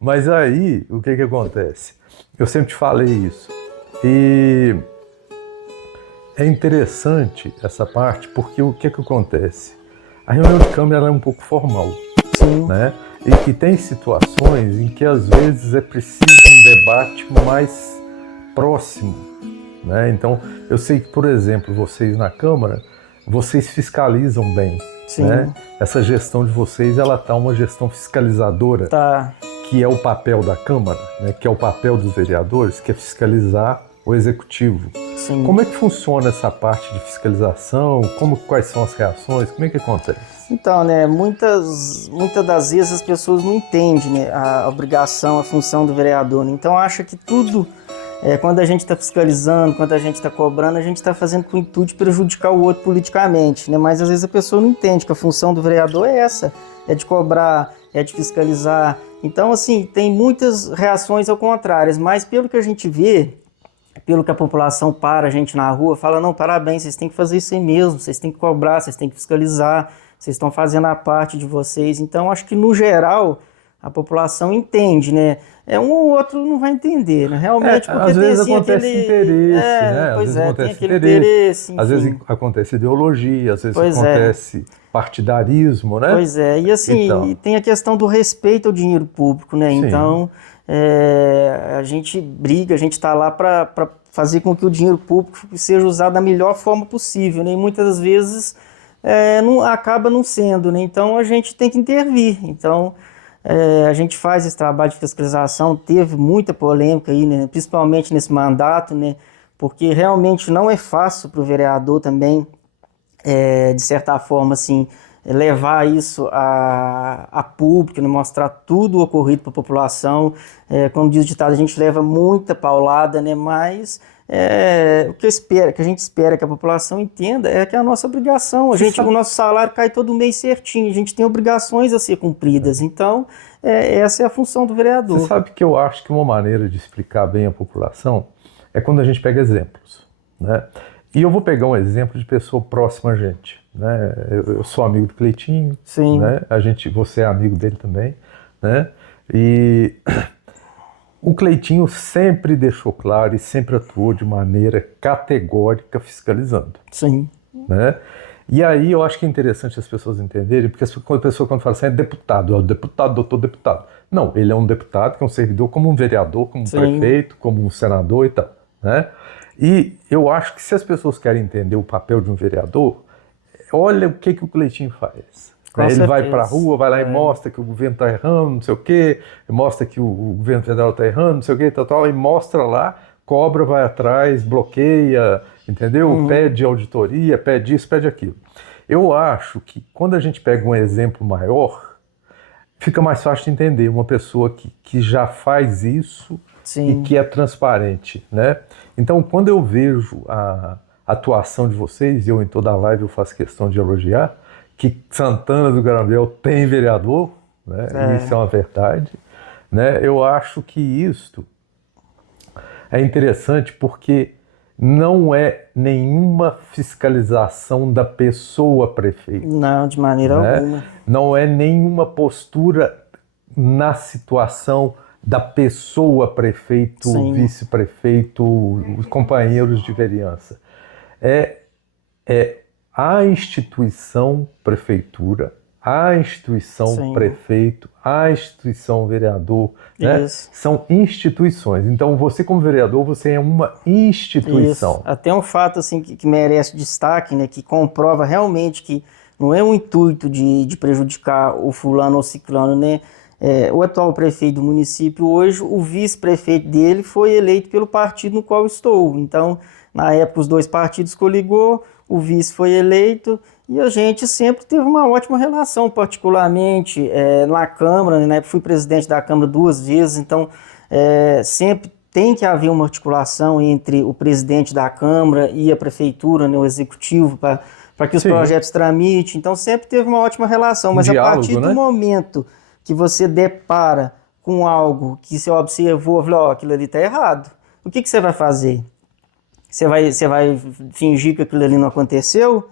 Mas aí, o que acontece? Eu sempre te falei isso. E é interessante essa parte, porque o que acontece? A reunião de Câmara ela é um pouco formal, Sim, né? E que tem situações em que às vezes é preciso um debate mais próximo, né? Então, eu sei que, por exemplo, vocês na Câmara, vocês fiscalizam bem, né? sim, Essa gestão de vocês, ela tá uma gestão fiscalizadora, tá, que é o papel da Câmara, né? Que é o papel dos vereadores, que é fiscalizar o Executivo. sim. Como é que funciona essa parte de fiscalização? Quais são as reações? Como é que acontece? Então, né, muitas das vezes as pessoas não entendem, né, a obrigação, a função do vereador, né? Então acha que tudo, quando a gente está fiscalizando, quando a gente está cobrando, a gente está fazendo com o intuito de prejudicar o outro politicamente, né? Mas às vezes a pessoa não entende que a função do vereador é essa, é de cobrar, é de fiscalizar. Então, assim, tem muitas reações ao contrário, mas pelo que a gente vê, pelo que a população para a gente na rua, fala, não, parabéns, vocês têm que fazer isso aí mesmo, vocês têm que cobrar, vocês têm que fiscalizar, vocês estão fazendo a parte de vocês. Então, acho que no geral, a população entende, né? Um ou outro não vai entender, né? Realmente, porque Às tem vezes assim acontece aquele... interesse, né? Às Pois vezes é, tem acontece aquele interesse, interesse, às vezes enfim. acontece ideologia, às vezes Pois é, acontece partidarismo, né? pois é. E assim, Então, e tem a questão do respeito ao dinheiro público, né? sim. Então, a gente briga, a gente está lá para fazer com que o dinheiro público seja usado da melhor forma possível, né? E muitas das vezes não, acaba não sendo, né? Então a gente tem que intervir. Então a gente faz esse trabalho de fiscalização, teve muita polêmica aí, né? Principalmente nesse mandato, né? Porque realmente não é fácil para o vereador também de certa forma, assim, levar isso a público, né, mostrar tudo o ocorrido para a população. Como diz o ditado, a gente leva muita paulada, né, mas o que que a gente espera que a população entenda é que é a nossa obrigação. Você O sabe, nosso salário cai todo mês certinho, a gente tem obrigações a ser cumpridas. Então, essa é a função do você vereador. sabe que eu acho que uma maneira de explicar bem a população é quando a gente pega exemplos, né? E eu vou pegar um exemplo de pessoa próxima a gente, né? Eu sou amigo do Cleitinho, Sim, né? Você é amigo dele também, né? E o Cleitinho sempre deixou claro e sempre atuou de maneira categórica fiscalizando, sim, né? E aí eu acho que é interessante as pessoas entenderem, porque a pessoa quando fala assim, é o deputado, doutor deputado. Não, ele é um deputado que é um servidor como um vereador, como um sim, prefeito, como um senador e tal, né? E eu acho que se as pessoas querem entender o papel de um vereador, olha o que o Cleitinho faz. com Né? Ele vai para a certeza. rua, vai lá e mostra que o governo está errando, não sei o quê, mostra que o governo federal está errando, não sei o quê, tal, e mostra lá, cobra, vai atrás, bloqueia, entendeu? Uhum. Pede auditoria, pede isso, pede aquilo. Eu acho que quando a gente pega um exemplo maior, fica mais fácil de entender uma pessoa que já faz isso e Sim, que é transparente, né? Então, quando eu vejo a atuação de vocês, e eu em toda a live eu faço questão de elogiar, que Santana do Garanhuns tem vereador, né? E isso é é, uma verdade, né? Eu acho que isto é interessante porque não é nenhuma fiscalização da pessoa prefeito, não, de maneira né? alguma. Não é nenhuma postura na situação da pessoa prefeito, Sim, vice-prefeito, os companheiros de vereança. É, é a instituição prefeitura, a instituição sim, prefeito, a instituição vereador, né? isso, São instituições. Então você como vereador, você é uma isso. instituição. Até um fato assim que merece destaque, né, que comprova realmente que não é um intuito de prejudicar o fulano ou ciclano, né? O atual prefeito do município hoje, o vice-prefeito dele foi eleito pelo partido no qual estou. Então, na época, os dois partidos coligou, o vice foi eleito e a gente sempre teve uma ótima relação, particularmente na Câmara, né? Fui presidente da Câmara duas vezes, então sempre tem que haver uma articulação entre o presidente da Câmara e a prefeitura, né, o executivo, para que os Sim, projetos tramitem. Então sempre teve uma ótima relação, um mas a partir diálogo, do né? momento que você depara com algo que você observou, falou, oh, aquilo ali está errado, o que você vai fazer? Você vai fingir que aquilo ali não aconteceu?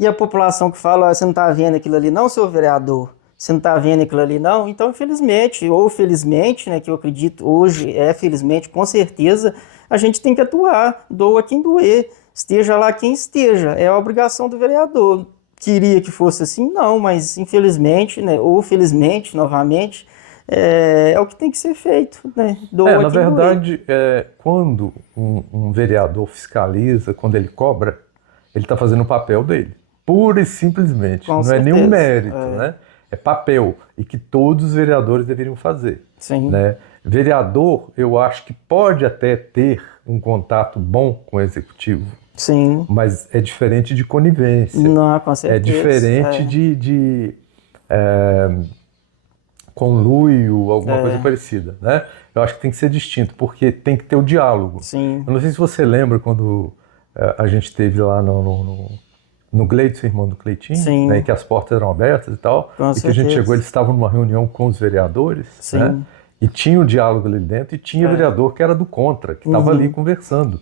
E a população que fala, oh, você não está vendo aquilo ali não, seu vereador? Você não está vendo aquilo ali, não? Então, infelizmente, ou felizmente, né, que eu acredito hoje, felizmente, com certeza, a gente tem que atuar, doa quem doer, esteja lá quem esteja, é a obrigação do vereador. Queria que fosse assim? Não, mas infelizmente, né, ou felizmente, novamente, é o que tem que ser feito, né? Doa Na quem doer. verdade, quando um vereador fiscaliza, quando ele cobra, ele está fazendo o papel dele, pura e simplesmente. Com Não é nenhum certeza. mérito, né? É papel, e que todos os vereadores deveriam fazer. Sim. Né? Vereador, eu acho que pode até ter um contato bom com o executivo, Sim. mas é diferente de conivência. Não, com certeza. É diferente de conluio, alguma coisa parecida, né? Eu acho que tem que ser distinto, porque tem que ter o diálogo. Sim. Eu não sei se você lembra quando a gente esteve lá no Gleidson, irmão do Cleitinho, né, que as portas eram abertas e tal, Com e certeza. que a gente chegou, eles estavam numa reunião com os vereadores, né, e tinha o diálogo ali dentro, e tinha vereador que era do contra, que estava ali conversando.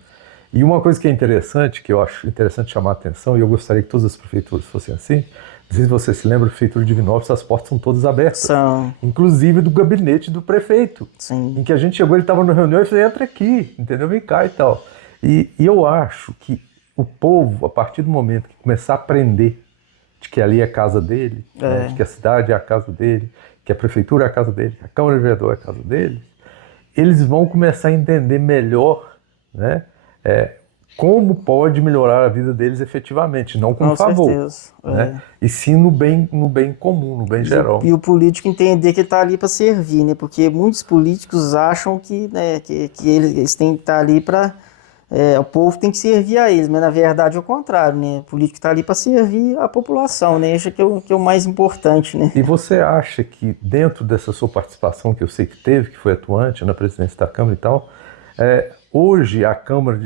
E uma coisa que é interessante, que eu acho interessante chamar a atenção, e eu gostaria que todas as prefeituras fossem assim, não sei se você se lembra, a prefeitura de Divinópolis, as portas são todas abertas. São. Inclusive do gabinete do prefeito. Sim. Em que a gente chegou, ele estava na reunião e falou, entra aqui, entendeu? Vem cá e tal. E eu acho que o povo, a partir do momento que começar a aprender de que ali é a casa dele, né, de que a cidade é a casa dele, que a prefeitura é a casa dele, que a Câmara de Vereadores é a casa dele, eles vão começar a entender melhor, né, como pode melhorar a vida deles efetivamente, não com favor, certeza. Né? E sim no bem comum, no bem geral. E o político entender que ele está ali para servir, né? Porque muitos políticos acham que, né, que eles têm que estar ali para... o povo tem que servir a eles, mas na verdade é o contrário, né? O político está ali para servir a população, né? Isso que é o mais importante, né? E você acha que dentro dessa sua participação, que eu sei que teve, que foi atuante na presidência da Câmara e tal, hoje a Câmara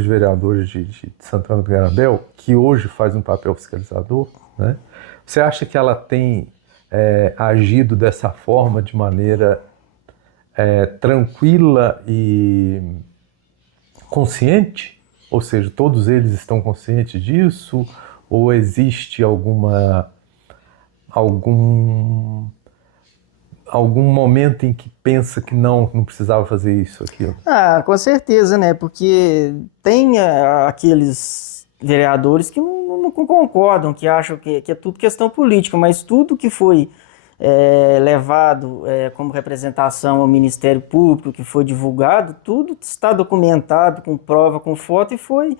de Vereadores de Santana do Garabel, que hoje faz um papel fiscalizador, né? Você acha que ela tem agido dessa forma de maneira tranquila e consciente? Ou seja, todos eles estão conscientes disso? Ou existe algum momento em que pensa que não precisava fazer isso, aquilo? Com certeza, né? Porque tem aqueles vereadores que não concordam, que acham que é tudo questão política, mas tudo que foi levado como representação ao Ministério Público, que foi divulgado, tudo está documentado, com prova, com foto, e foi,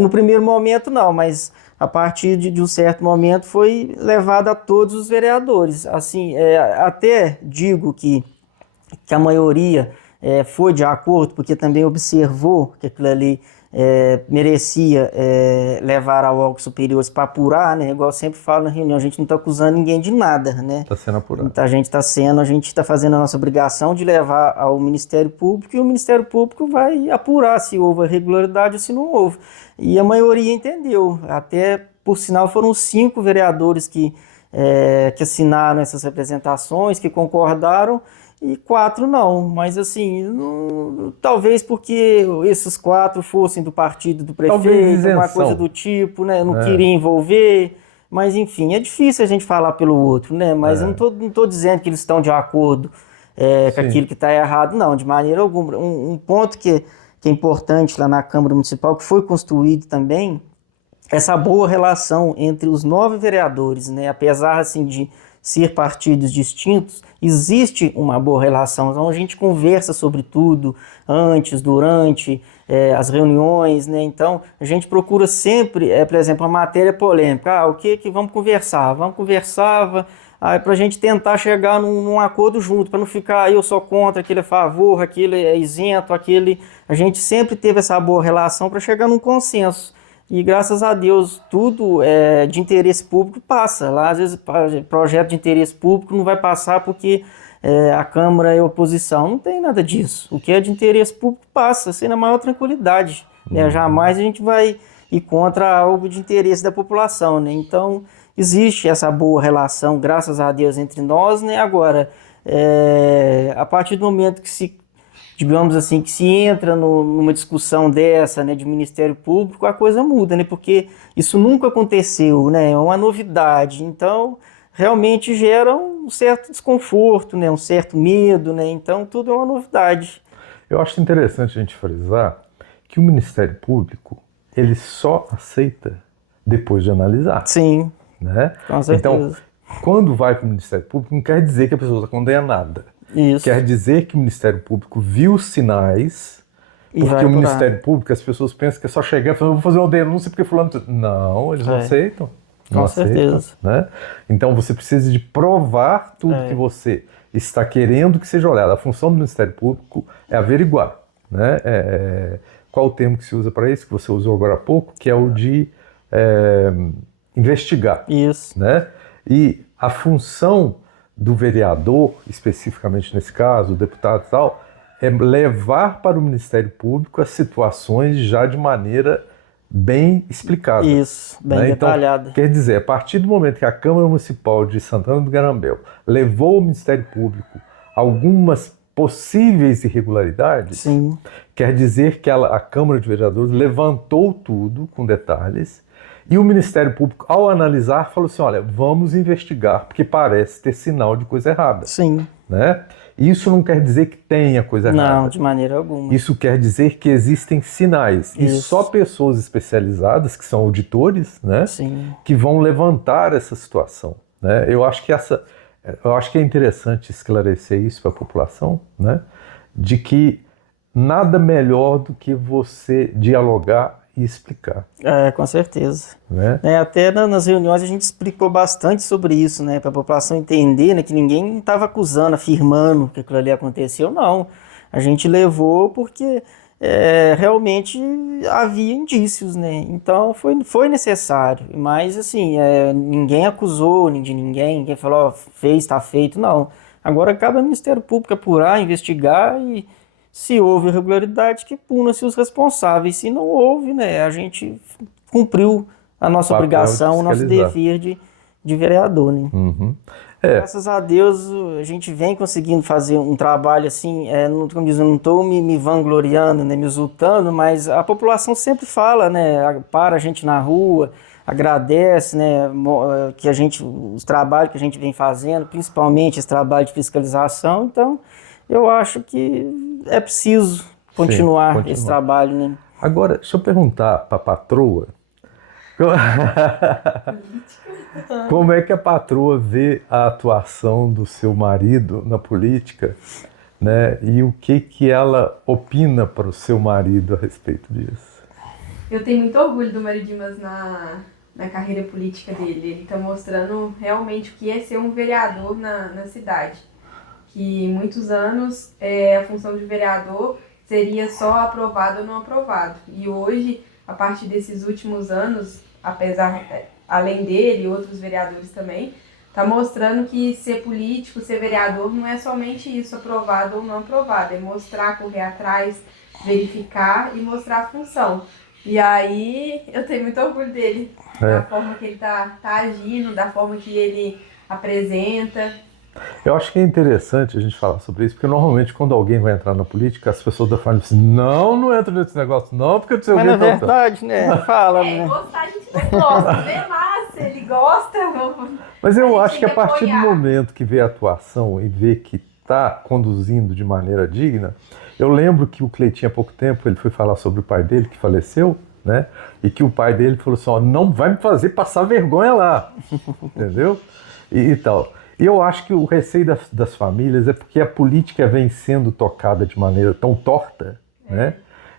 no primeiro momento não, mas a partir de um certo momento foi levado a todos os vereadores. Assim, até digo que a maioria foi de acordo, porque também observou que aquilo ali merecia levar a órgãos superiores para apurar, né? Igual eu sempre falo na reunião, a gente não está acusando ninguém de nada, né? Está sendo apurado. Então, a gente está fazendo a nossa obrigação de levar ao Ministério Público, e o Ministério Público vai apurar se houve irregularidade ou se não houve. E a maioria entendeu. Até, por sinal, foram 5 vereadores que assinaram essas representações, que concordaram, e 4 não, mas assim, talvez porque esses 4 fossem do partido do prefeito, alguma coisa do tipo, né? Não queria envolver, mas enfim, é difícil a gente falar pelo outro, né? Mas eu não tô dizendo que eles estão de acordo com aquilo que está errado, não, de maneira alguma. Um ponto que é importante lá na Câmara Municipal, que foi construído também, essa boa relação entre os 9 vereadores, né? Apesar assim de ser partidos distintos, existe uma boa relação. Então a gente conversa sobre tudo, antes, durante as reuniões, né? Então a gente procura sempre, por exemplo, uma matéria polêmica. O que vamos conversar? Vamos conversar para a gente tentar chegar num acordo junto, para não ficar eu sou contra, aquele é a favor, aquele é isento, aquele... A gente sempre teve essa boa relação para chegar num consenso. E graças a Deus, tudo de interesse público passa. Lá, às vezes, projeto de interesse público não vai passar porque a Câmara é oposição. Não tem nada disso. O que é de interesse público passa, assim, na maior tranquilidade. Né? Jamais a gente vai ir contra algo de interesse da população. Né? Então, existe essa boa relação, graças a Deus, entre nós. Né? Agora, a partir do momento que digamos assim, que se entra numa discussão dessa, né, de Ministério Público, a coisa muda, né, porque isso nunca aconteceu, né, é uma novidade. Então, realmente gera um certo desconforto, né? Um certo medo, né? Então tudo é uma novidade. Eu acho interessante a gente frisar que o Ministério Público, ele só aceita depois de analisar, Sim, né? com Então, certeza. quando vai para o Ministério Público, não quer dizer que a pessoa está condenada. Quer Isso. dizer que o Ministério Público viu sinais, E vai porque o apurar. Ministério Público, as pessoas pensam que é só chegar e falar, eu vou fazer uma denúncia porque fulano... Não, eles não É, aceitam. Não com aceitam, certeza. né? Então você precisa de provar tudo que É, você está querendo que seja olhado. A função do Ministério Público é averiguar, né? Qual o termo que se usa para isso, que você usou agora há pouco, que é o de é, investigar, isso. né? E a função do vereador, especificamente nesse caso, o deputado e tal, é levar para o Ministério Público as situações já de maneira bem explicadas, Isso, bem né? Então, detalhada. quer dizer, a partir do momento que a Câmara Municipal de Santana do Garambel levou ao Ministério Público algumas possíveis irregularidades, Sim, quer dizer que a Câmara de Vereadores levantou tudo com detalhes e o Ministério Público, ao analisar, falou assim: olha, vamos investigar, porque parece ter sinal de coisa errada, sim. né? Isso não quer dizer que tenha coisa Não, errada. de maneira alguma. Isso quer dizer que existem sinais e só Isso, pessoas especializadas, que são auditores, né, sim. que vão levantar essa situação, né? Eu acho que é interessante esclarecer isso para a população, né, de que nada melhor do que você dialogar e explicar, É, com certeza. né? Até nas reuniões a gente explicou bastante sobre isso, né, para a população entender, né, que ninguém estava acusando, afirmando que aquilo ali aconteceu, não. A gente levou porque realmente havia indícios, né? Então foi necessário. Mas assim, ninguém acusou de ninguém, ninguém falou, ó, fez, está feito, não. Agora cabe ao Ministério Público apurar, investigar e se houve irregularidade, que puna-se os responsáveis. Se não houve, né, a gente cumpriu a O nossa papel de obrigação, o nosso fiscalizar. dever de vereador, né? Uhum. É, Graças a Deus a gente vem conseguindo fazer um trabalho assim, não, como diz, eu não estou me vangloriando, né, me exultando, mas a população sempre fala, né, para a gente na rua, agradece, né, que a gente, os trabalhos que a gente vem fazendo, principalmente esse trabalho de fiscalização, então eu acho que é preciso sim, continuar esse continua. trabalho, né? Agora, deixa eu perguntar para a patroa. Como é que a patroa vê a atuação do seu marido na política, né? E o que que ela opina para o seu marido a respeito disso? Eu tenho muito orgulho do Mário Dimas na carreira política dele. Ele está mostrando realmente o que é ser um vereador na cidade. Que muitos anos a função de vereador seria só aprovado ou não aprovado. E hoje, a partir desses últimos anos, além dele e outros vereadores também, está mostrando que ser político, ser vereador, não é somente isso, aprovado ou não aprovado. É mostrar, correr atrás, verificar e mostrar a função. E aí eu tenho muito orgulho dele, da forma que ele tá agindo, da forma que ele apresenta. Eu acho que é interessante a gente falar sobre isso, porque normalmente quando alguém vai entrar na política, as pessoas da família dizem, não entra nesse negócio não, porque não sei o Mas que, na tal. verdade, né, fala, né? Gostar a gente não gosta, né? Mas se ele gosta, Mas a eu gente acho que tem a partir do apoiar. momento que vê a atuação e vê que está conduzindo de maneira digna, eu lembro que o Cleitinho há pouco tempo ele foi falar sobre o pai dele que faleceu, né? E que o pai dele falou assim, ó, não vai me fazer passar vergonha lá, entendeu? E tal. E eu acho que o receio das famílias é porque a política vem sendo tocada de maneira tão torta, né?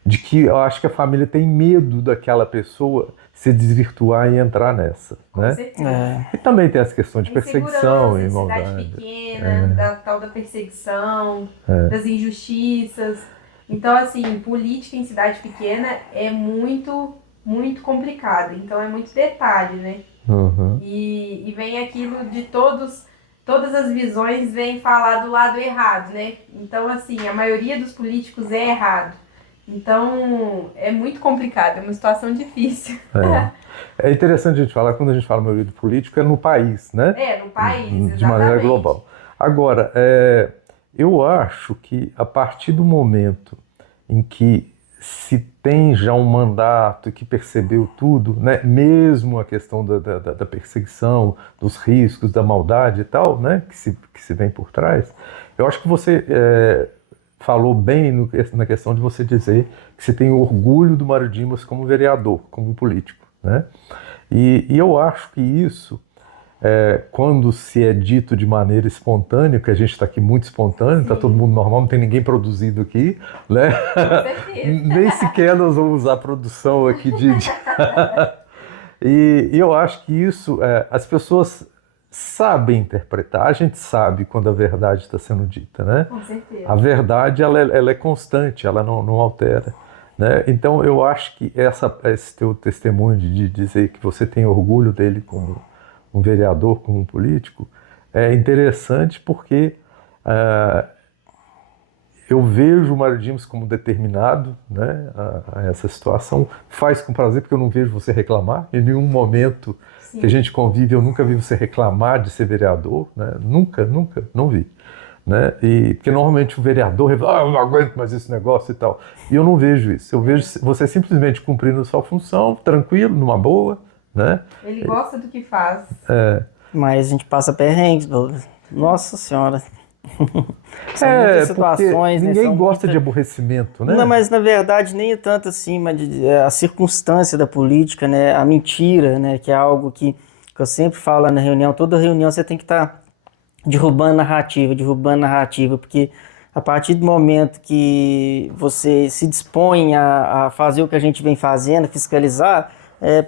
De que eu acho que a família tem medo daquela pessoa se desvirtuar e entrar nessa, Com né? certeza. E também tem essa questão de perseguição e Insegurança, cidade maldade. pequena, da tal da perseguição, das injustiças. Então, assim, política em cidade pequena é muito, muito complicado. Então, é muito detalhe, né? Uhum. E vem aquilo de todas as visões vêm falar do lado errado, né? Então, assim, a maioria dos políticos é errado. Então, é muito complicado, é uma situação difícil. É interessante a gente falar, quando a gente fala maioria do político, é no país, né? No país, exatamente. De maneira global. Agora, eu acho que a partir do momento em que se tem já um mandato que percebeu tudo, né? Mesmo a questão da perseguição, dos riscos, da maldade e tal, né? Que se vem por trás, eu acho que você falou bem na questão de você dizer que você tem orgulho do Mário Dimas como vereador, como político, né? E eu acho que isso, quando se é dito de maneira espontânea, que a gente está aqui muito espontâneo, está todo mundo normal, não tem ninguém produzido aqui, né? Nem sequer nós vamos usar produção aqui e eu acho que isso, as pessoas sabem interpretar, a gente sabe quando a verdade está sendo dita, né? Com certeza. A verdade, ela é constante, ela não altera. Né? Então eu acho que esse teu testemunho de dizer que você tem orgulho dele como um vereador, como um político, é interessante porque eu vejo o Mário Dimas como determinado, né, a essa situação. Faz com prazer, porque eu não vejo você reclamar. Em nenhum momento que a gente convive, eu nunca vi você reclamar de ser vereador. Né? Nunca, não vi. Né? Porque normalmente o vereador eu não aguento mais esse negócio e tal. E eu não vejo isso. Eu vejo você simplesmente cumprindo a sua função, tranquilo, numa boa. Né? Ele gosta do que faz. Mas a gente passa perrengues, nossa senhora. São muitas situações, ninguém né? gosta de aborrecimento, né? Não, mas na verdade nem é tanto assim, mas a circunstância da política, né? A mentira, né? Que é algo que eu sempre falo na reunião. Toda reunião você tem que estar derrubando narrativa, porque a partir do momento que você se dispõe a fazer o que a gente vem fazendo, fiscalizar,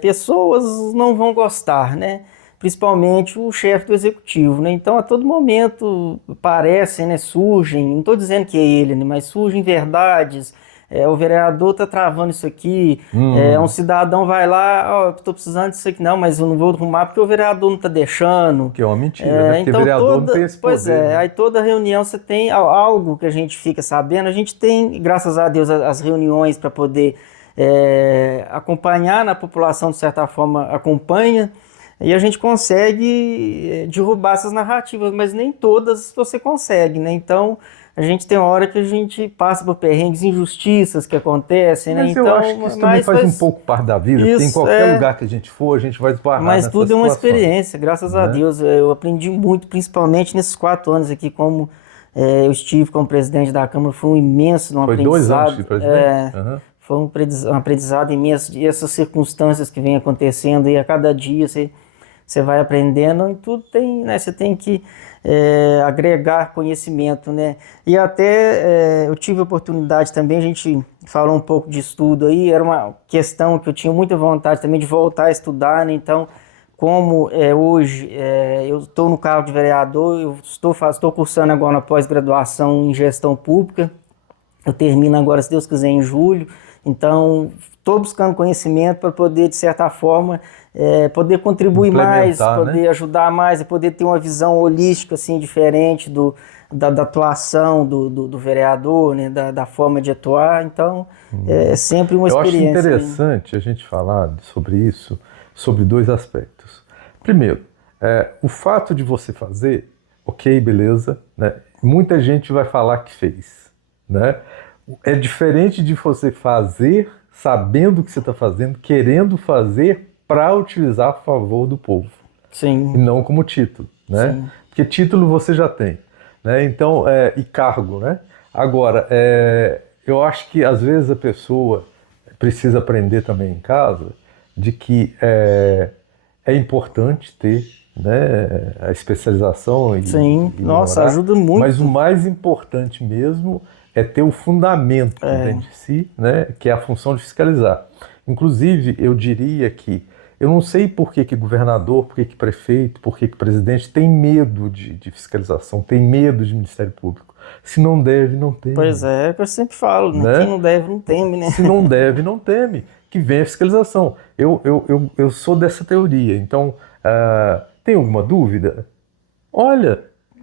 pessoas não vão gostar, né? Principalmente o chefe do executivo, né? Então, a todo momento parecem, né, surgem, não estou dizendo que é ele, né, mas surgem verdades, o vereador está travando isso aqui, um cidadão vai lá, estou precisando disso aqui, não, mas eu não vou arrumar porque o vereador não está deixando. Que é uma mentira, né? Porque então o vereador não tem esse poder. Pois é, né? Aí toda reunião você tem algo que a gente fica sabendo, a gente tem, graças a Deus, as reuniões para poder acompanhar na população, de certa forma, acompanha, e a gente consegue derrubar essas narrativas, mas nem todas você consegue, né? Então, a gente tem uma hora que a gente passa por perrengues, injustiças que acontecem, né? Mas então, eu acho que isso também faz um pouco parte da vida, porque em qualquer lugar que a gente for, a gente vai esbarrar Mas tudo é uma experiência, graças a né? Deus. Eu aprendi muito, principalmente nesses 4 anos aqui, como eu estive como presidente da Câmara, foi um imenso aprendizado. Foi 2 anos de presidente? Foi um aprendizado imenso, e essas circunstâncias que vêm acontecendo, e a cada dia você vai aprendendo, e tudo tem, né? Você tem que agregar conhecimento, né? E até eu tive a oportunidade também, a gente falou um pouco de estudo aí, era uma questão que eu tinha muita vontade também de voltar a estudar, né? Então, como hoje eu estou no cargo de vereador, eu estou cursando agora uma pós-graduação em gestão pública, eu termino agora, se Deus quiser, em julho. Então, estou buscando conhecimento para poder, de certa forma, poder contribuir mais, poder, né, ajudar mais, poder ter uma visão holística, assim, diferente da atuação do vereador, né, da forma de atuar. Então, é sempre uma experiência. Eu acho interessante a gente falar sobre isso, sobre 2 aspectos. Primeiro, o fato de você fazer, ok, beleza, né, muita gente vai falar que fez, né? É diferente de você fazer sabendo o que você está fazendo, querendo fazer para utilizar a favor do povo. Sim. E não como título, né? Sim. Porque título você já tem, né? Então, e cargo, né? Agora, eu acho que às vezes a pessoa precisa aprender também em casa de que é importante ter, né, a especialização. Sim, nossa, ajuda muito. Mas o mais importante mesmo é ter o fundamento dentro de si, né, que é a função de fiscalizar. Inclusive, eu diria que eu não sei por que governador, por que prefeito, por que presidente tem medo de fiscalização, tem medo de Ministério Público. Se não deve, não teme. Pois é que eu sempre falo, né? Quem não deve, não teme, né? Se não deve, não teme. Que venha a fiscalização. Eu sou dessa teoria. Então, tem alguma dúvida? Olha,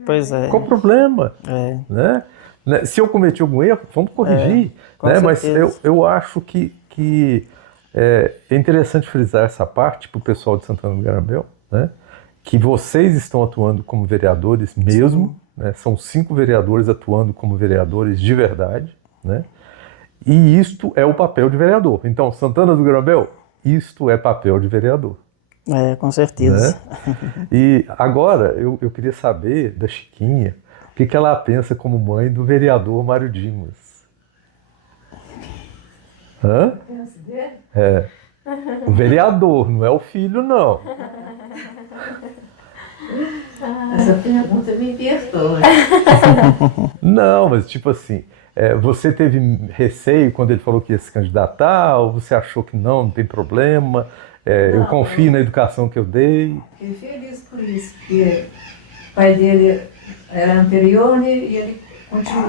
pois é. Qual o problema? Né? Se eu cometi algum erro, vamos corrigir. Né? Mas eu acho que é interessante frisar essa parte para o pessoal de Santana do Garambel, né? Que vocês estão atuando como vereadores mesmo, né? São 5 vereadores atuando como vereadores de verdade, né? E isto é o papel de vereador. Então, Santana do Grambel, isto é papel de vereador. Com certeza. Né? E agora eu queria saber da Chiquinha o que ela pensa como mãe do vereador Mário Dimas. Hã? É. O vereador, não é o filho, não. Essa pergunta me perdoa. Não, mas tipo assim, você teve receio quando ele falou que ia se candidatar, ou você achou que não tem problema? Eu confio na educação que eu dei. Fiquei feliz por isso, porque o pai dele era anterior, né, e ele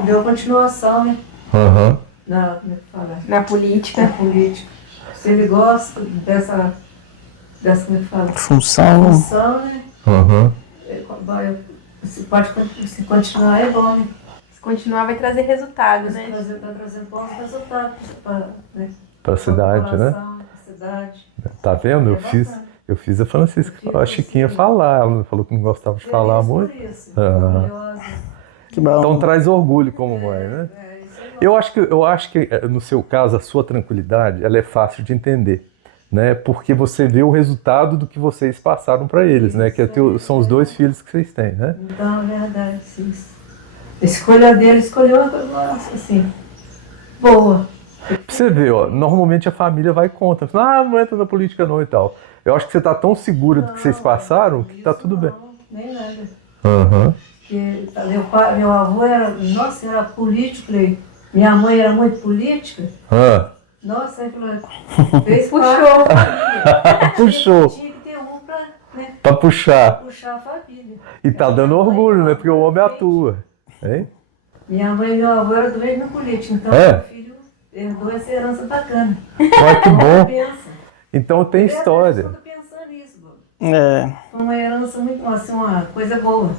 deu continuação, né? Uhum. Como é que fala? Na política. Na política. Se ele gosta dessa como é que fala? Função. Função, né? Uhum. Se continuar é bom, né? Se continuar vai trazer resultado, né? Tá trazendo bons resultados para Pra cidade, né? Cidade. Tá vendo? Eu fiz a Francisca, a Chiquinha falar. Ela falou que não gostava de falar muito. Que bom. Então traz orgulho como mãe, né? Eu acho que no seu caso a sua tranquilidade ela é fácil de entender, né? Porque você vê o resultado do que vocês passaram para eles, né? Que são os 2 filhos que vocês têm, né? Então, é verdade, sim. A escolha dele escolheu uma coisa assim, boa. Pra você ver, ó, normalmente a família vai contra. Não entra na política não e tal. Eu acho que você tá tão segura do que vocês passaram que tá tudo bem. Nem nada. Uhum. Porque meu avô era político, minha mãe era muito política. Nossa, aí falou, fez Puxou. Puxou. Tinha que ter um Pra puxar. puxar a família. E tá dando orgulho, né? Porque o homem atua. Hein? Minha mãe e meu avô eram do mesmo político, então É? meu filho herdou essa herança bacana. Olha que bom. Pensa. Então tem história. Eu tô pensando nisso, Bob. É, Uma herança muito, assim, uma coisa boa.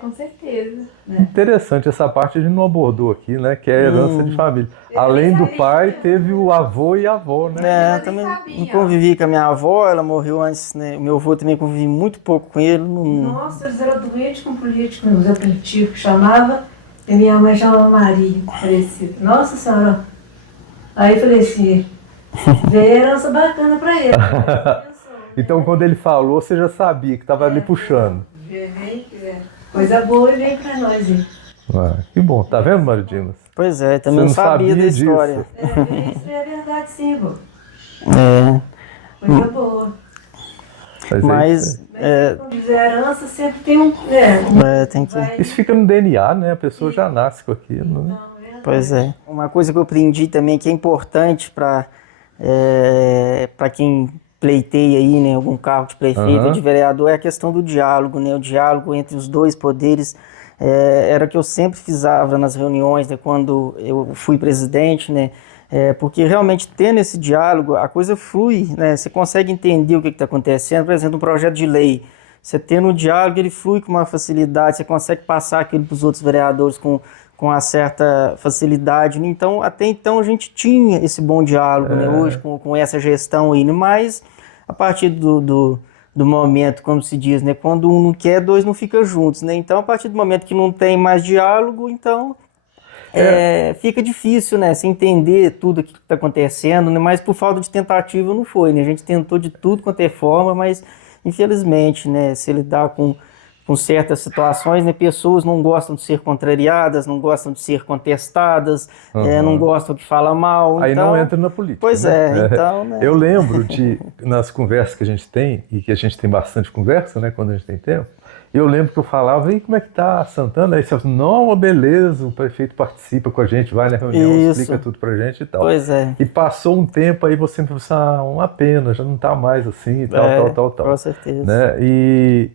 Com certeza. Interessante essa parte a gente não abordou aqui, né? Que é a herança de família. Além do pai, teve o avô e a avó, né? também sabia. não convivi com a minha avó, ela morreu antes, né? O meu avô também convivi muito pouco com ele. Nossa, eles eram doentes com político, o Zé Político chamava, e minha mãe chamava Maria, parecida. Nossa Senhora. Aí eu falei assim, veio herança bacana pra ele. Então quando ele falou, você já sabia que estava ali puxando. Coisa boa e vem pra nós, hein? Que bom, tá vendo, Mário Dimas? Pois é, também Você não sabia da disso. história. Isso é verdade, sim, vô. Coisa boa. Mas Como diz, a herança sempre tem um. Tem que... isso fica no DNA, né? A pessoa já nasce com aquilo, né? Pois é. Uma coisa que eu aprendi também que é importante para quem pleiteia aí, né, algum cargo de prefeito ou de vereador é a questão do diálogo, né? O diálogo entre os 2 poderes era o que eu sempre frisava nas reuniões, né, quando eu fui presidente, né? Porque realmente tendo esse diálogo, a coisa flui, né? Você consegue entender o que está acontecendo, por exemplo, um projeto de lei. Você tendo o diálogo, ele flui com uma facilidade, você consegue passar aquilo para os outros vereadores com uma certa facilidade. Então, até então, a gente tinha esse bom diálogo, né? Hoje, com essa gestão aí, mas a partir do momento, como se diz, né? Quando um não quer, 2 não ficam juntos, né? Então, a partir do momento que não tem mais diálogo, então fica difícil, né? Se entender tudo o que está acontecendo, né? Mas por falta de tentativa não foi, né? A gente tentou de tudo quanto é forma, mas infelizmente, né? Se lidar com certas situações, né? Pessoas não gostam de ser contrariadas, não gostam de ser contestadas, não gostam de falar mal. Aí então, não entra na política. Pois né? então... Né? Eu lembro nas conversas que a gente tem, e que a gente tem bastante conversa, né? Quando a gente tem tempo, eu lembro que eu falava, e como é que tá Santana? Aí você falou, não, beleza, o prefeito participa com a gente, vai na reunião, explica tudo pra gente e tal. Pois é. E passou um tempo, aí você me falou assim, uma pena, já não tá mais assim, e tal. Com certeza. Né? E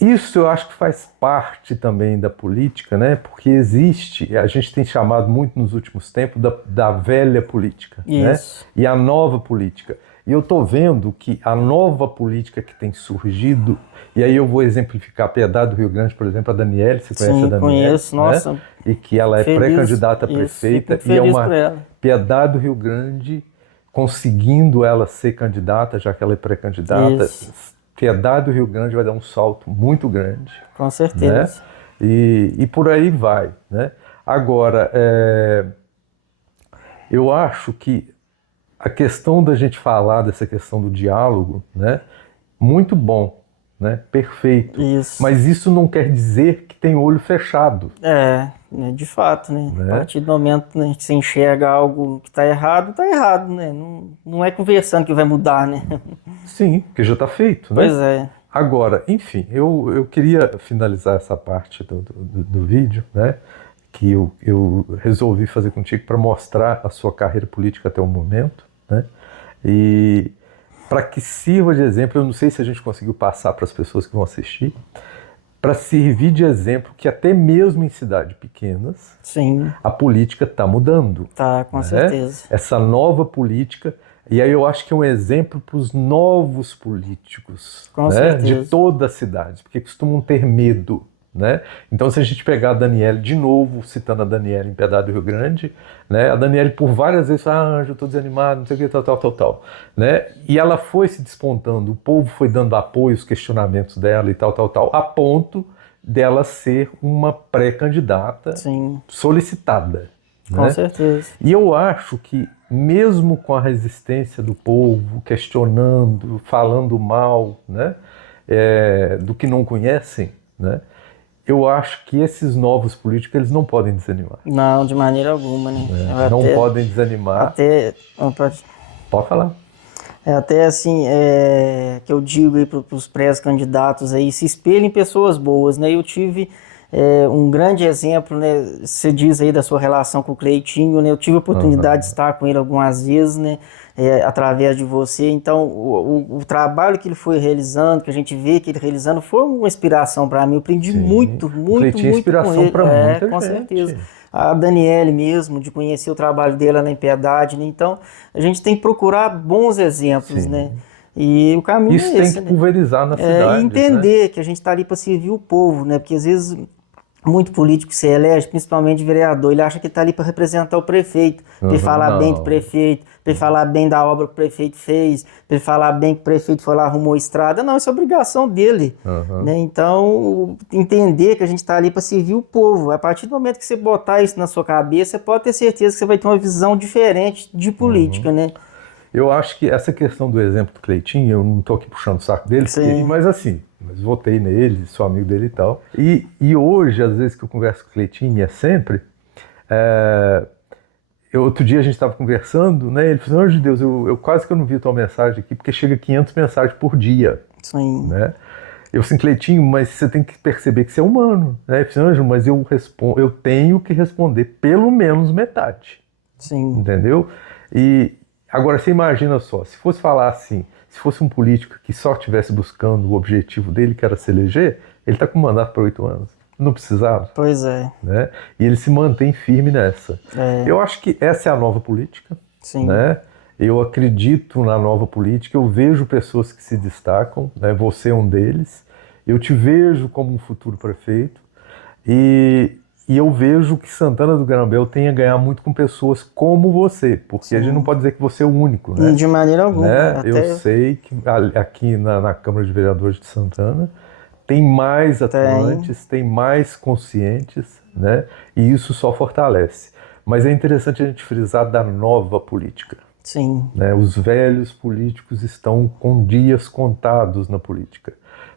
isso eu acho que faz parte também da política, né? Porque a gente tem chamado muito nos últimos tempos da velha política, né? E a nova política. E eu estou vendo que a nova política que tem surgido, e aí eu vou exemplificar a Piedade do Rio Grande, por exemplo, a Daniele, você conhece a Daniele? Conheço, nossa. Né? E que ela é pré-candidata a prefeita, e é uma Piedade do Rio Grande, conseguindo ela ser candidata, já que ela é pré-candidata. Piedade do Rio Grande vai dar um salto muito grande. Com certeza. Né? E por aí vai. Né? Agora, Eu acho que a questão da gente falar dessa questão do diálogo, né, muito bom, né, perfeito. Isso. Mas isso não quer dizer que tem olho fechado. Né, de fato, né? A partir do momento, né, que você enxerga algo que está errado, né? Não é conversando que vai mudar, né? Sim, porque já está feito, né? Pois é. Agora, enfim, eu queria finalizar essa parte do vídeo, né, que eu resolvi fazer contigo para mostrar a sua carreira política até o momento, né, e para que sirva de exemplo. Eu não sei se a gente conseguiu passar para as pessoas que vão assistir, para servir de exemplo que até mesmo em cidades pequenas, Sim, a política está mudando. tá, com né? certeza. Essa nova política, e aí eu acho que é um exemplo para os novos políticos, Com né? certeza. De toda a cidade, porque costumam ter medo. Né? Então, se a gente pegar a Daniele, de novo, citando a Daniele em Piedade do Rio Grande, né? A Daniele por várias vezes fala, eu estou desanimado, não sei o que, tal. Né? E ela foi se despontando, o povo foi dando apoio aos questionamentos dela e tal, a ponto dela ser uma pré-candidata Sim, solicitada. com Né? certeza. E eu acho que, mesmo com a resistência do povo, questionando, falando mal, né? Do que não conhecem, né? Eu acho que esses novos políticos, eles não podem desanimar. Não, de maneira alguma, né? Não podem desanimar. Pode falar. Até assim, que eu digo aí para os pré-candidatos aí, se espelhem em pessoas boas, né? Eu tive um grande exemplo, né? Você diz aí da sua relação com o Cleitinho, né? Eu tive a oportunidade de estar com ele algumas vezes, né? Através de você. Então, o trabalho que ele foi realizando, que a gente vê que ele realizando, foi uma inspiração para mim. Eu aprendi muito Cleitinho é inspiração com ele. para muita com gente. certeza. A Daniele mesmo, de conhecer o trabalho dela na Impiedade, né? Então, a gente tem que procurar bons exemplos, né? E o caminho Isso é esse, tem que pulverizar na cidade. E entender que a gente está ali para servir o povo, né? Porque às vezes muito político que se elege, principalmente vereador, ele acha que está ali para representar o prefeito, para ele falar bem do prefeito, para ele falar bem da obra que o prefeito fez, para ele falar bem que o prefeito foi lá, arrumou estrada. Não, isso é obrigação dele. Né? Então, entender que a gente está ali para servir o povo. A partir do momento que você botar isso na sua cabeça, você pode ter certeza que você vai ter uma visão diferente de política, né? Eu acho que essa questão do exemplo do Cleitinho, eu não estou aqui puxando o saco dele, mas assim, mas votei nele, sou amigo dele e tal. E hoje, às vezes que eu converso com o Cleitinho, e é sempre, outro dia a gente estava conversando, né? Ele falou, anjo de Deus, eu quase que eu não vi a tua mensagem aqui, porque chega 500 mensagens por dia. Sim. Né? Eu falei, Cleitinho, mas você tem que perceber que você é humano. Né? Ele falou, anjo, mas eu tenho que responder pelo menos metade. Sim. Entendeu? E agora, você imagina só, se fosse falar assim, se fosse um político que só estivesse buscando o objetivo dele, que era se eleger, ele está com mandato para 8 anos. Não precisava. Pois é. Né? E ele se mantém firme nessa. Eu acho que essa é a nova política. Sim. Né? Eu acredito na nova política, eu vejo pessoas que se destacam, né? Você é um deles. Eu te vejo como um futuro prefeito. E eu vejo que Santana do Garambel tem a ganhar muito com pessoas como você, porque a gente não pode dizer que você é o único, né? De maneira alguma. Né? Eu sei que aqui na Câmara de Vereadores de Santana tem mais atuantes, tem mais conscientes, né? E isso só fortalece. Mas é interessante a gente frisar da nova política. Sim. Né? Os velhos políticos estão com dias contados na política,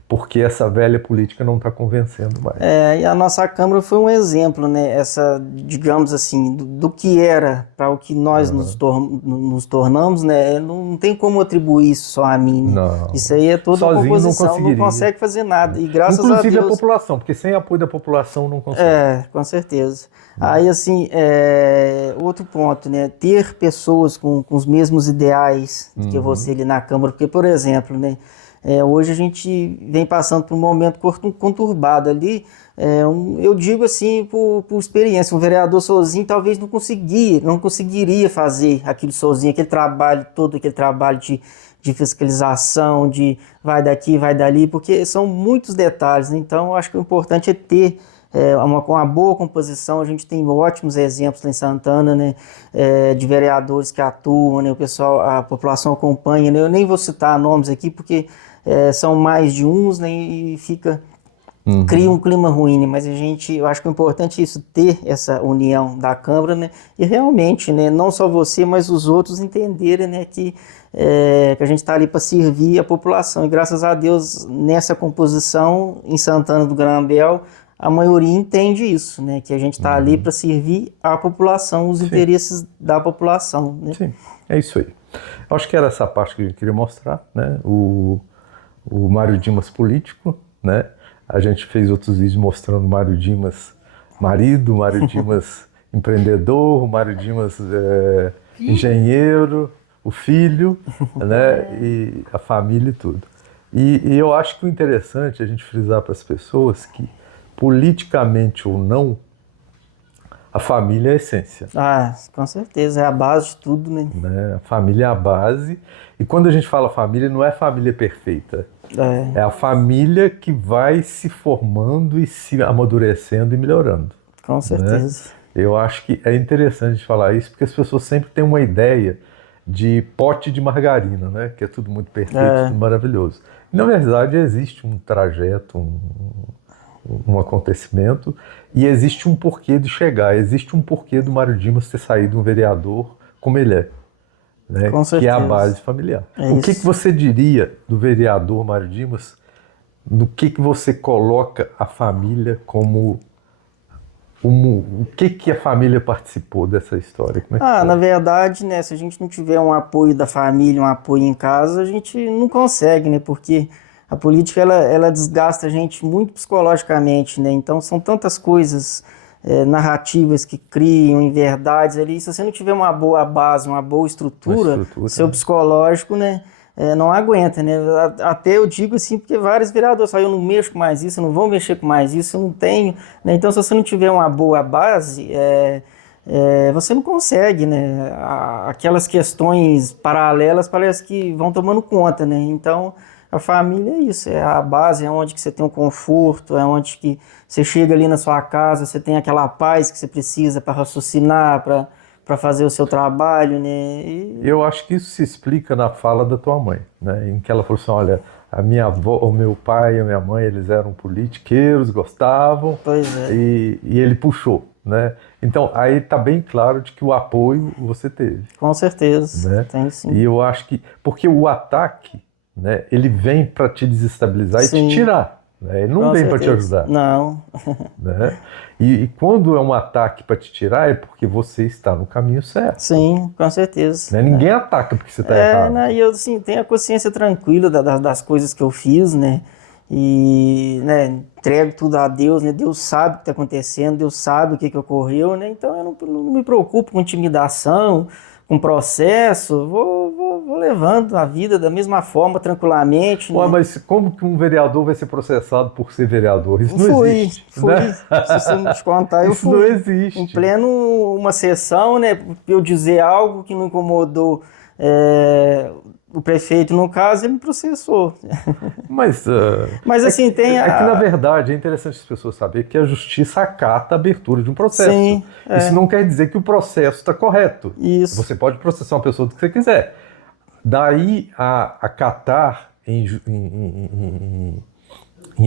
porque essa velha política não está convencendo mais. E a nossa Câmara foi um exemplo, né? Essa, digamos assim, do que era para o que nós nos tornamos, né? Não tem como atribuir isso só a mim. Né? Não. Isso aí é toda a composição, não consegue fazer nada. E graças Inclusive a Deus... a população, porque sem apoio da população não consegue. Com certeza. Aí, assim, outro ponto, né? Ter pessoas com os mesmos ideais que você ali na Câmara, porque, por exemplo, né? Hoje a gente vem passando por um momento conturbado ali. Eu digo assim, por experiência, um vereador sozinho talvez não conseguiria fazer aquilo sozinho, todo aquele trabalho de fiscalização, de vai daqui, vai dali, porque são muitos detalhes. Né? Então, eu acho que o importante é ter uma boa composição. A gente tem ótimos exemplos lá em Santana, né, de vereadores que atuam, né, a população acompanha, né, eu nem vou citar nomes aqui porque são mais de uns, né, e fica cria um clima ruim, né? Mas eu acho que o importante é isso, ter essa união da Câmara, né? E realmente, né, não só você, mas os outros entenderem, né, que a gente está ali para servir a população. E graças a Deus, nessa composição, em Santana do Grambel, a maioria entende isso, né? Que a gente está ali para servir a população, os interesses da população, né? Sim, é isso aí. Eu acho que era essa parte que eu queria mostrar, né? O Mário Dimas político, né? A gente fez outros vídeos mostrando o Mário Dimas marido, o Mário Dimas empreendedor, o Mário Dimas engenheiro, o filho, né? E a família e tudo. E eu acho que o interessante é a gente frisar para as pessoas que, politicamente ou não, a família é a essência. Ah, com certeza, é a base de tudo, né? A família é a base. E quando a gente fala família, não é família perfeita. É a família que vai se formando e se amadurecendo e melhorando. Com certeza. Né? Eu acho que é interessante falar isso, porque as pessoas sempre têm uma ideia de pote de margarina, né? Que é tudo muito perfeito, tudo maravilhoso. E, na verdade, existe um trajeto, um acontecimento, e existe um porquê de chegar, existe um porquê do Mário Dimas ter saído um vereador como ele é. Né, com certeza. Que é a base familiar. O que você diria do vereador Mário Dimas? No que você coloca a família como... o que a família participou dessa história? Como é que foi? Na verdade, né, se a gente não tiver um apoio da família, um apoio em casa, a gente não consegue, né? Porque a política, ela desgasta a gente muito psicologicamente, né? Então, são tantas coisas... narrativas que criam em verdades ali, se você não tiver uma boa base, uma boa estrutura, seu psicológico, né, não aguenta, né? Até eu digo assim, porque vários vereadores falam, eu não mexo com mais isso, eu não vou mexer com mais isso, eu não tenho, né? Então, se você não tiver uma boa base, você não consegue, né? Aquelas questões paralelas parece que vão tomando conta, né? Então, a família é isso, é a base, é onde que você tem um conforto, é onde que você chega ali na sua casa, você tem aquela paz que você precisa para raciocinar, para fazer o seu trabalho, né? Eu acho que isso se explica na fala da tua mãe, né? Em que ela falou assim, olha, a minha avó, o meu pai e a minha mãe, eles eram politiqueiros, gostavam, e ele puxou, né? Então, aí tá bem claro de que o apoio você teve. Com certeza, né? Tem sim. E eu acho que, porque o ataque, né, ele vem para te desestabilizar e te tirar. Né? Ele não vem para te ajudar. Não. Né? E quando é um ataque para te tirar, é porque você está no caminho certo. Sim, com certeza. Né? Ninguém ataca porque você está errado. Né? E eu assim, tenho a consciência tranquila das coisas que eu fiz, né? E entrego tudo a Deus, né? Deus sabe o que está acontecendo, Deus sabe o que ocorreu, né? Então eu não me preocupo com intimidação, com processo, vou levando a vida da mesma forma, tranquilamente. Ué, mas como que um vereador vai ser processado por ser vereador? Isso não existe. Fui. Né? Se você me contar, eu Isso fui. não existe. Em pleno uma sessão, né, eu dizer algo que não incomodou o prefeito, no caso, ele me processou. Mas assim, que na verdade é interessante as pessoas saberem que a justiça acata a abertura de um processo. Sim, Isso não quer dizer que o processo está correto. Isso. Você pode processar uma pessoa do que você quiser. Daí a acatar em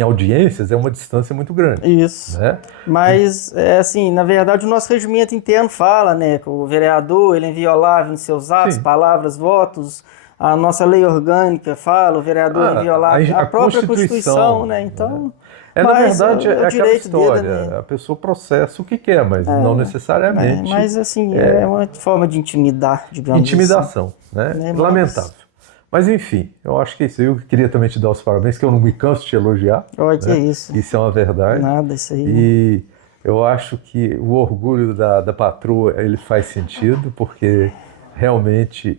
audiências é uma distância muito grande. Isso. Né? Mas, assim, na verdade, o nosso regimento interno fala, né, que o vereador ele é inviolável nos seus atos, palavras, votos. A nossa lei orgânica fala, o vereador é inviolável. A própria Constituição, né? Então... na verdade, é aquela história. Dele, né? A pessoa processa o que quer, mas não necessariamente. Mas, assim, é uma forma de intimidar, digamos intimidação, assim. Né? Lamentável. Mas, enfim, eu acho que é isso. Eu queria também te dar os parabéns, que eu não me canso de te elogiar. Olha, que é isso. Isso é uma verdade. Nada, isso aí. E eu acho que o orgulho da patroa, ele faz sentido, porque realmente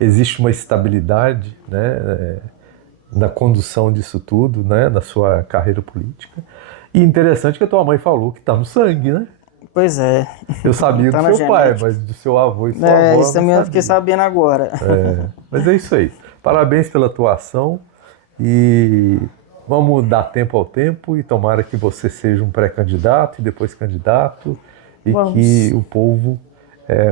existe uma estabilidade, né, na condução disso tudo, né, na sua carreira política. E interessante que a tua mãe falou que está no sangue, né? Pois é. Eu sabia do seu pai, mas do seu avô e sua avó. Isso também eu fiquei sabendo agora. Mas é isso aí. Parabéns pela atuação e vamos dar tempo ao tempo e tomara que você seja um pré-candidato e depois candidato e que o povo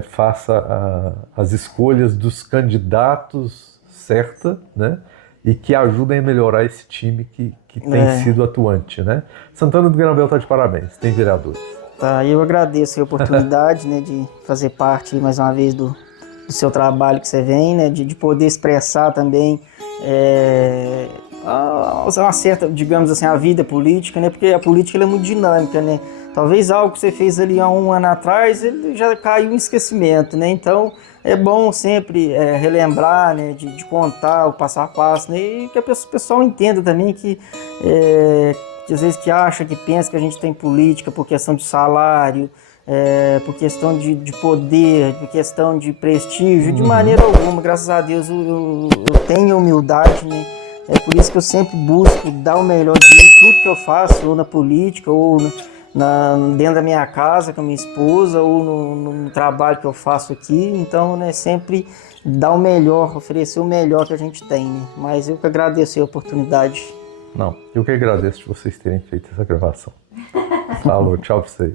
faça as escolhas dos candidatos certa, né? e que ajudem a melhorar esse time que tem sido atuante, né? Santana do Granabel está de parabéns, tem vereadores. Tá, eu agradeço a oportunidade, né, de fazer parte mais uma vez do seu trabalho que você vem, né, de poder expressar também uma certa, digamos assim, a vida política, né, porque a política ela é muito dinâmica, né. Talvez algo que você fez ali há um ano atrás, ele já caiu em esquecimento, né, então é bom sempre relembrar, né, de contar o passo a passo, né, e que o pessoal entenda também que às vezes que acha, que pensa que a gente tem política por questão de salário, por questão de poder, por questão de prestígio, de maneira alguma. Graças a Deus eu tenho humildade, né? É por isso que eu sempre busco dar o melhor de mim em tudo que eu faço, ou na política, ou dentro da minha casa com a minha esposa, ou no trabalho que eu faço aqui. Então, né, sempre dar o melhor, oferecer o melhor que a gente tem, né? Mas eu que agradeço a oportunidade. Não, eu que agradeço de vocês terem feito essa gravação. Falou, tchau pra vocês.